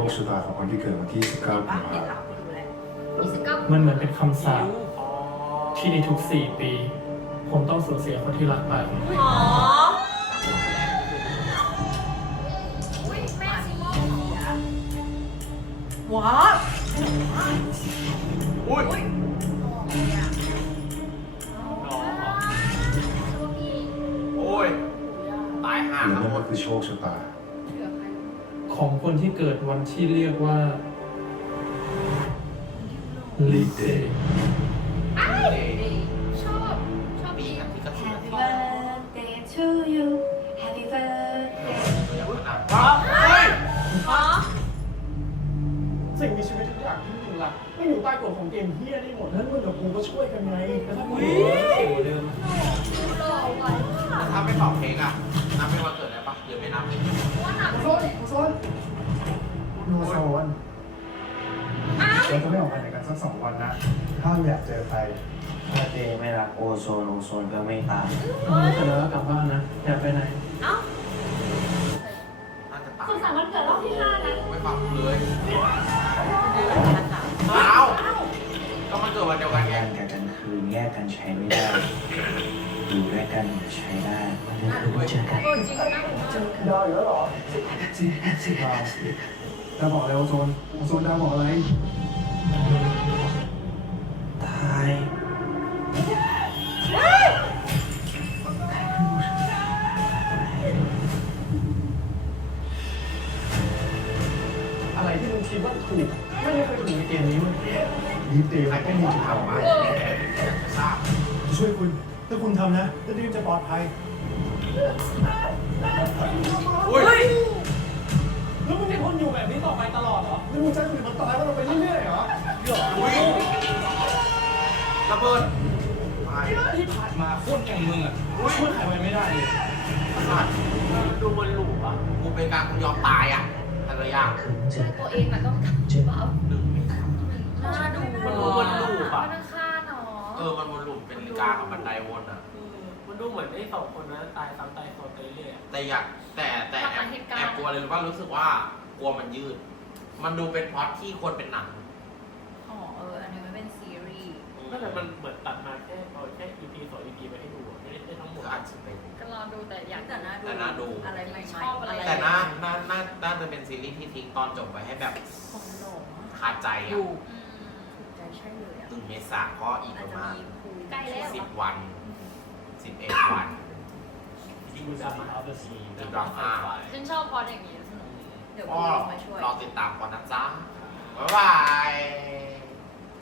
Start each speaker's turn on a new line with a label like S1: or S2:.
S1: คชะตาของคนที่เกิดวันที่19 กุมภาพันธ์
S2: มันเหมือนเป็นคำสาปที่ในทุก4 ปี ผมต้องสูญเสียคนที่รักไป
S3: อ๋อ
S4: แม่ซี
S3: ว้า
S5: อุ้ย โอ้ย ตายห่า
S1: และ
S5: ทั้ง
S1: นั่น
S5: หม
S1: ก็
S5: ด
S1: คือโชคชะตา
S2: ของคนที่เกิดวันที่เรียกว่าลีเดย์
S4: ชอบ
S5: ปี
S4: อีก
S5: กับที่กระสุน
S6: Happy birthday to you Happy birthday
S5: เฮ้ย
S3: อ๋อ
S2: สิ่งมีชีวิตทุกอย่างที่มึงรักไม่อยู่ใต้กฎของเกมเฮียนี่หมดนั้นมึงกับกูก็ช่วยกันไงแต่ถ้ามึงเก่งกว่าเดิม
S4: หล่อไว้
S5: ถ้าไม่เป่าเค้กอะนับเป็นวันเกิดได้ปะหรือไม่นับ
S4: ว่าหนัก
S1: โซนโซนโนโซนเราจะไม่ออกไปไหนกันสัก2 วันนะ ถ้าอยากเจอใคร
S7: ถ้าเจไม่รักโอโซนก็ไม่ตาม
S2: แต่แล้วกลับบ้านนะอยากไปไหน
S3: เอ้า
S5: น่าจะตาย
S6: สุขสันต์วันเกิดรอบที่ 5 นะ
S5: ไม่ฟังเลยอ้าวก็มันเกิดวันเดียวกันไง
S7: แย่งกันกลางคืนแยกกันใช้ไม่ได้ อยู่ด้วยกันใช้ได้วันนี้คือเจอกัน
S4: จริงนะ
S1: ดาวอีกแล้วเหรอดาวดาวบอกอะไรโอโซนดาวบอกอะไร
S7: ตาย
S2: อะไรที่มึงคิดว่าถูกไม่ได้เคยถูกในเกมนี้มึง
S1: ดีเดย์
S5: ใคร
S1: ต้
S5: เป็
S1: อน ง
S5: ค
S1: มี
S5: น
S1: จุด
S5: ทำ
S1: ทำ
S5: มา
S1: มา
S5: จะทราบ
S1: จะช่วยคุณ ถ้าคุณทำนะจะดีมจะปลอดภัย
S5: อุ้ย
S2: แล้วมึงจะทนอยู่แบบนี้ต่อไปตลอดเหรอ
S1: แล้วมึงจะคุยมันตายแล้วเราไปเรื่อยๆเหรอ
S5: อุ้ยระเบิดตาย
S2: ที่ผ่านมาโคตรแข่งมึงอ่ะช่วยใครไว้ไม่ได้เลย
S5: สัตว์ดูบนหลูปอ่ะกูเป็นการกูยอมตายอ่ะภรรยา
S7: คืนเจอ
S4: ตัวเองมันต้องทำหรือเปล่า
S5: หนึ่งไม่ทำ
S4: น่าดู
S5: มันดูบนหลูปอ่ะ
S4: มันฆ่าเนาะ
S5: มันวนหลูปเป็นกากับบันไดวนอ่ะ
S2: มันดูเหมือนไอ้2 คนนั้นตายซ้ำตายซ้อนไปเรื่อย
S5: แต่อยากแต่แอบกลัวเลยรู้ว่ารู้สึกว่ากลัวมันยืด มันดูเป็นพล็อตที่ควรเป็นหนัง
S4: อ๋ออันนี้มันเป็นซีรีส์
S2: ก็แต่มันเหมือนตัดมาแค่EP 2 EP ไปให้ดูไม่ได้ทั้งหมด
S5: ก็อาจจะเป็น
S4: ก็รอดูแต่อยาก
S3: แต่น่าดู
S5: แต่น่าดู
S3: อะไรใหม่ๆ
S4: ชอบอะไร
S5: แต่น่าจะเป็นซีรีส์ที่ทิ้งตอนจบไว้ให้แบบ
S3: ของหลง
S5: คาใจ
S3: อ
S5: อ่ะ
S3: ยู่
S4: อืม
S3: ถูกใจใช่เลยอ่ะ
S5: ตึงเมษาก็อีก
S3: อา
S5: ป
S3: จ
S5: ระ
S3: จะ
S5: มาณ
S3: มีครู
S4: ใกล้แล้ว
S5: 10 วัน 11 วัน
S2: ที่ดูดราม่าเอาเดอะซี
S5: ดูดราม่า
S4: ฉันชอบพอดอย่างนี้สนุก
S3: เดี๋ยว
S5: ก็
S3: ครูมาช่วย
S5: รอติดตามก่อนนะจ๊ะ บ๊ายบาย